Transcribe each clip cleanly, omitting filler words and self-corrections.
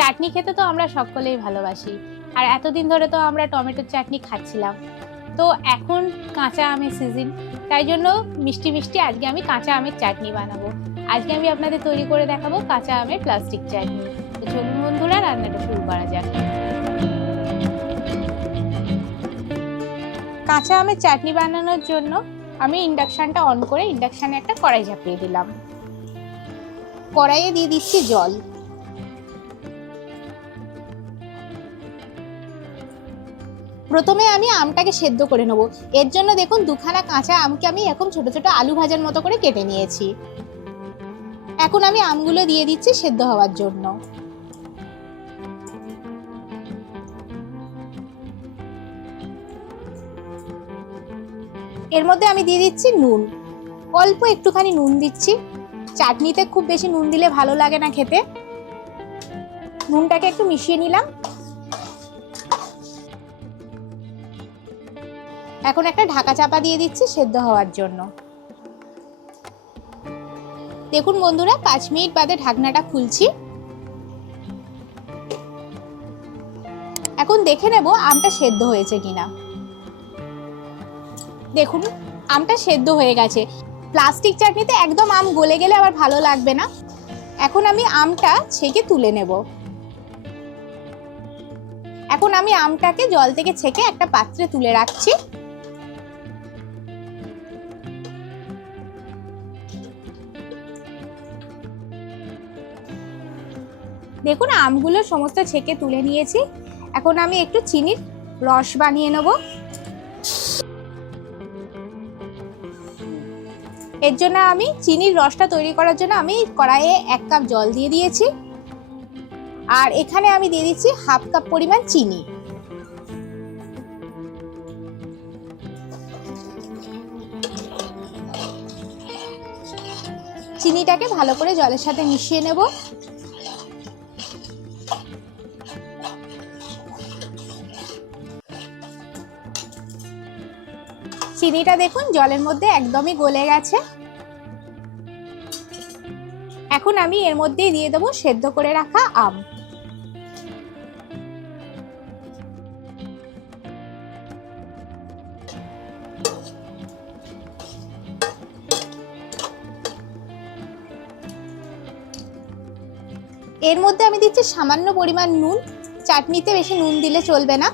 চাটনি খেতে তো আমরা সকলেই ভালোবাসি, আর এতদিন ধরে তো আমরা টমেটোর চাটনি খাচ্ছিলাম। তো এখন কাঁচা আমের সিজন, তাই জন্য মিষ্টি মিষ্টি আজকে আমি কাঁচা আমের চাটনি বানাবো। আজকে আমি আপনাদের তৈরি করে দেখাবো কাঁচা আমের প্লাস্টিক চাটনি। তো চলুন বন্ধুরা, রান্নাটা শুরু করা যাক। কাঁচা আমের চাটনি বানানোর জন্য আমি ইন্ডাকশনটা অন করে ইন্ডাকশনে একটা কড়াই চাপিয়ে দিলাম। কড়াইয়ে দিয়ে দিচ্ছি জল। প্রথমে আমি আমটাকে সেদ্ধ করে নেব। এর জন্য দেখুন দুখানা কাঁচা আমকে আমি এরকম ছোট ছোট আলু ভাজার মতো করে কেটে নিয়েছি। এখন আমি আমগুলো দিয়ে দিচ্ছি সেদ্ধ হওয়ার জন্য। এর মধ্যে আমি দিয়ে দিচ্ছি নুন, অল্প একটুখানি নুন দিচ্ছি। চাটনিতে খুব বেশি নুন দিলে ভালো লাগে না খেতে। নুনটাকে একটু মিশিয়ে নিলাম। এখন একটা ঢাকা চাপা দিয়ে দিচ্ছি সেদ্ধ হওয়ার জন্য। দেখুন বন্ধুরা, 5 মিনিট বাদে ঢাকনাটা খুলছি। এখন দেখে নেব আমটা সেদ্ধ হয়েছে কিনা। দেখুন আমটা সেদ্ধ হয়ে গেছে। প্লাস্টিক চাটনিতে একদম আম গলে গেলে আবার ভালো লাগবে না। এখন আমি আমটা ছেঁকে তুলে নেব। এখন আমি আমটাকে জল থেকে ছেঁকে একটা পাত্রে তুলে রাখছি। দেখুন আমগুলো সমস্ত ছেঁকে তুলে নিয়েছি। এখন আমি একটু চিনির রস বানিয়ে নেব। এর জন্য আমি চিনির রসটা তৈরি করার জন্য আমি কড়াইয়ে 1 কাপ জল দিয়ে দিয়েছি, আর এখানে আমি দিয়ে দিচ্ছি 1/2 কাপ পরিমাণ চিনি। চিনিটাকে ভালো করে জলের সাথে মিশিয়ে নেব। চিনিটা দেখুন জলের মধ্যে একদমই গলে গেছে। এখন আমি এর মধ্যে দিয়ে দেবো সেদ্ধ করে রাখা আম। এর মধ্যে আমি দিচ্ছি সামান্য পরিমাণ নুন। চাটনিতে বেশি নুন দিলে চলবে না।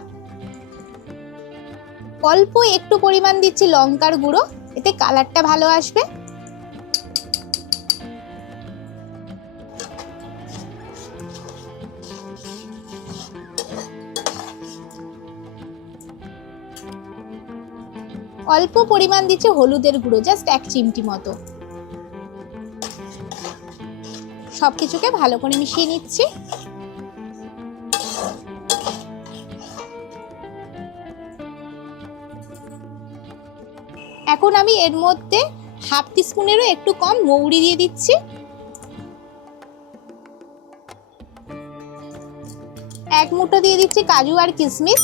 অল্প একটু পরিমাণ দিচ্ছি লঙ্কার গুঁড়ো, এতে কালারটা ভালো আসবে। অল্প পরিমাণ দিচ্ছি হলুদের গুঁড়ো, জাস্ট 1 চিমটি মতো। সবকিছুকে ভালো করে মিশিয়ে নিচ্ছি। এখন আমি এর মধ্যে 1/2 টিস্পুনেরও একটু কম মৌরি দিয়ে দিচ্ছি। 1 মুঠো দিয়ে দিচ্ছি কাজু আর কিশমিশ।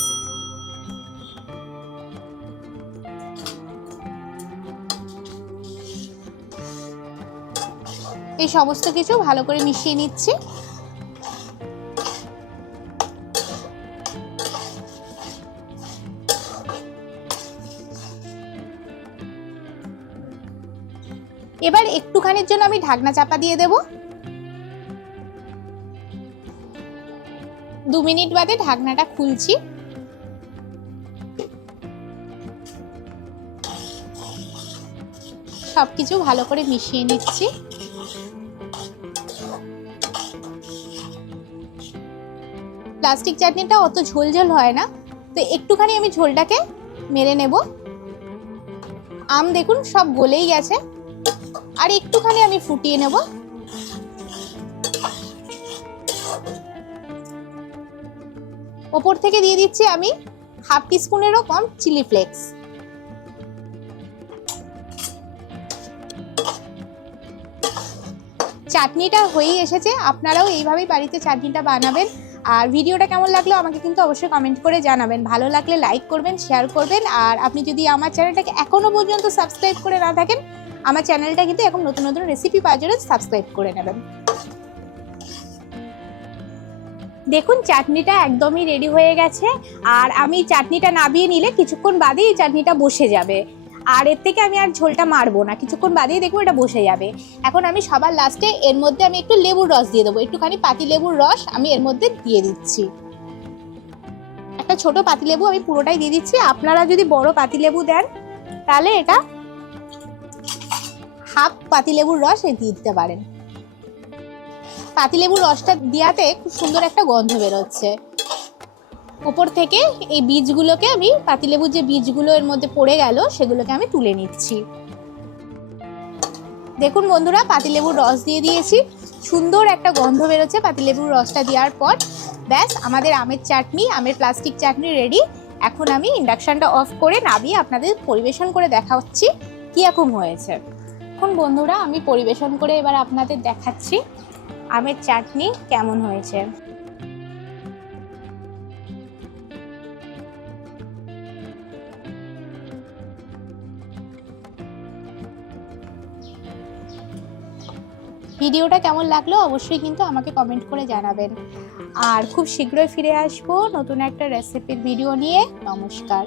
এই সমস্ত কিছু ভালো করে মিশিয়ে নিচ্ছি। এবার একটুখানির জন্য আমি ঢাকনা চাপা দিয়ে দেব। 2 মিনিট বাদে ঢাকনাটা খুলছি। সবকিছু ভালো করে মিশিয়ে নিচ্ছি। প্লাস্টিক চাটনিটা অত ঝোলঝোল হয় না, তো একটুখানি আমি ঝোলটাকে মেরে নেব। আম দেখুন সব গলেই গেছে, আর একটুখানি আমি ফুটিয়ে নেব। ওপর থেকে দিয়ে দিচ্ছি আমি 1/2 টিস্পুনেরও কম চিলি ফ্লেক্স। চাটনিটা হয়েই এসেছে। আপনারাও এইভাবেই বাড়িতে চাটনিটা বানাবেন। আর ভিডিওটা কেমন লাগলো আমাকে কিন্তু অবশ্যই কমেন্ট করে জানাবেন। ভালো লাগলে লাইক করবেন, শেয়ার করবেন। আর আপনি যদি আমার চ্যানেলটাকে এখনো পর্যন্ত সাবস্ক্রাইব করে না থাকেন, আমার চ্যানেলটা কিন্তু এখন নতুন নতুন রেসিপি পাওয়ার জন্য সাবস্ক্রাইব করে নেবেন। দেখুন চাটনিটা একদমই রেডি হয়ে গেছে। আর আমি চাটনিটা নাবিয়ে নিলে কিছুক্ষণ বাদেই এই চাটনিটা বসে যাবে। আর এর থেকে আমি আর ঝোলটা মারবো না, কিছুক্ষণ বাদেই দেখবো এটা বসে যাবে। এখন আমি সবার লাস্টে এর মধ্যে আমি একটু লেবুর রস দিয়ে দেবো, একটুখানি পাতি লেবুর রস আমি এর মধ্যে দিয়ে দিচ্ছি। একটা ছোট পাতিলেবু আমি পুরোটাই দিয়ে দিচ্ছি। আপনারা যদি বড় পাতিলেবু দেন তাহলে এটা হাফ পাতিলেবুর রস দিয়ে দিতে পারেন। পাতিলেবুর রসটা দেওয়াতে খুব সুন্দর একটা গন্ধ বেরোচ্ছে। উপর থেকে এই বীজগুলোকে আমি, পাতিলেবুর যে বীজগুলো এর মধ্যে পড়ে গেল সেগুলোকে আমি তুলে নিচ্ছি। দেখুন বন্ধুরা, পাতিলেবুর রস দিয়ে দিয়েছি, সুন্দর একটা গন্ধ বেরোচ্ছে পাতিলেবুর রসটা দেওয়ার পর। ব্যাস, আমাদের আমের চাটনি, আমের প্লাস্টিক চাটনি রেডি। এখন আমি ইন্ডাকশনটা অফ করে নামিয়ে আপনাদের পরিবেশন করে দেখাচ্ছি কীরকম হয়েছে। এখন বন্ধুরা আমি পরিবেশন করে এবার আপনাদের দেখাচ্ছি আমের চাটনি কেমন হয়েছে। ভিডিওটা কেমন লাগলো অবশ্যই কিন্তু আমাকে কমেন্ট করে জানাবেন। আর খুব শীঘ্রই ফিরে আসবো নতুন একটা রেসিপির ভিডিও নিয়ে। নমস্কার।